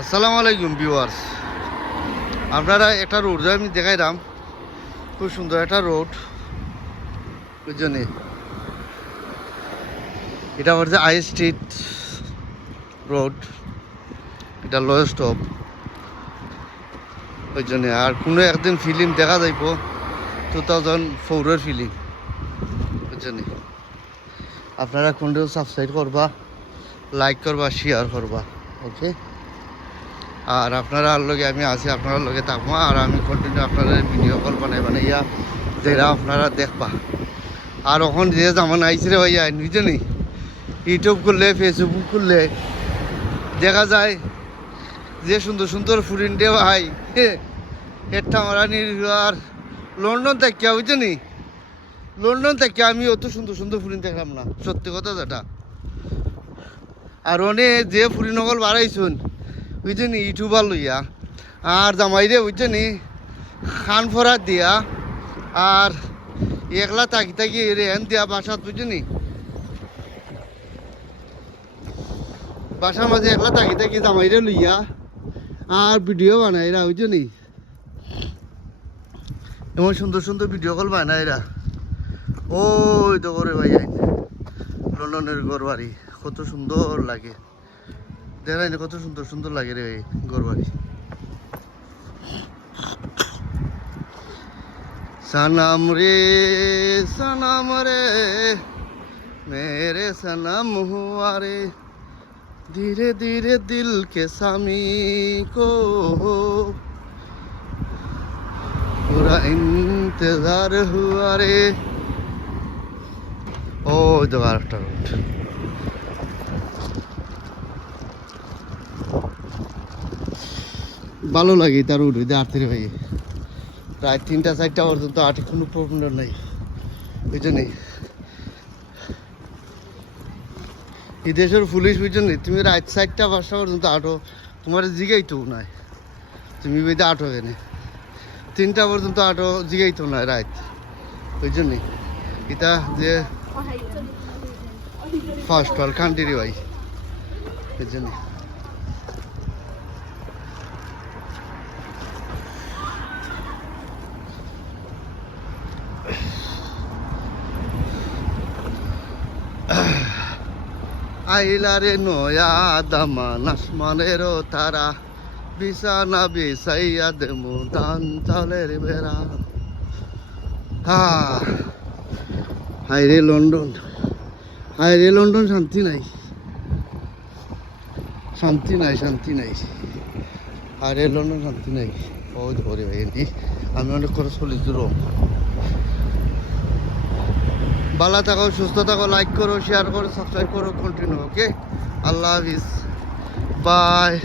আসসালামু আলাইকুম ভিউয়ার্স, আপনারা একটা রোড আমি দেখাইলাম, খুব সুন্দর একটা রোড। বুঝছেন, এটা হচ্ছে আই স্ট্রিট রোড, এটা লো স্টপ। ওই জন্য আর কোনো একদিন ফিল্ম দেখা যাইব 2004-এর ফিল্ম। বুঝছেন, আপনারা কোনটাও সাবস্ক্রাইব করবা, লাইক করবা, শেয়ার করবা। ওকে, আর আপনারা লগে আমি আছি, আপনার লগে থাকবো। আর আমি কন্টিনিউ আপনারা ভিডিও কল বানাইয়া যেটা আপনারা দেখবা। আর এখন যে জামান আইসে রে ভাইয়া, বুঝছেন, ইউটিউব করলে ফেসবুক করলে দেখা যায় যে সুন্দর সুন্দর ফুরিন দে ভাই, হেডটা মারা আর লন্ডন থেকে, বুঝছেন, লন্ডন থেকে আমি অত সুন্দর সুন্দর ফুরিন দেখলাম না, সত্যি কথা যেটা। আর অনেক যে ফুরিন নকল বাড়াইছুন, বুঝছেন, ইউটিউবার লইয়া আর জামাইরে, বুঝছেন, খান ফরাত দিয়া আর একলা তাকি তাকি রেহান দিয়া বাসাত, বুঝছেন, বাসার মাঝে একলা তাকি তাকি জামাইরে লইয়া আর ভিডিও বানাইরা, বুঝছেন, এমন সুন্দর সুন্দর ভিডিও কল বানাইরা। ওই তো করে ভাই লন্ডনের ঘর বাড়ি, কত সুন্দর লাগে, দেখাই না কত সুন্দর সুন্দর লাগে রে ঘর বাড়ি। सनम रे सनम रे मेरे सनम हुआ रे, धीरे धीरे दिल के सामी को पूरा इंतजार हुआ रे। ओ दोबारा रोड, ভালো লাগে তার রোড আটতে ভাই, প্রায় 3টা-4টা পর্যন্ত আটে কোনো প্রবলেম নাই। বুঝছেন, এই দেশের পুলিশ, বুঝছেন, তুমি রাত 4টা-5টা পর্যন্ত আটো, তোমার জিগাইতো নাই, তুমি বেঁধে আটো কেনে 3টা পর্যন্ত আটো, জিগাইতো নাই রাত। বুঝছেন, এটা যে ফার্স্ট ওয়ার্ল্ড কান্ট্রি ভাই। বুঝছেন, আইলারে নয়া দামান আসমানেরও তারা, বিছানা বিছাইয়া দেমু ধান চালের বেড়া। হাই রে লন্ডন, হাই রে লন্ডন, শান্তি নাই, শান্তি নাই, শান্তি নাই। হাই রে লন্ডন, শান্তি নাই। ও ধরে ভাই, আমি অনেক করে চলিছি রো। ভালো থাকো, সুস্থ থাকো, লাইক করো, শেয়ার করো, সাবস্ক্রাইব করো, continue. Okay, Allah Hafiz, by.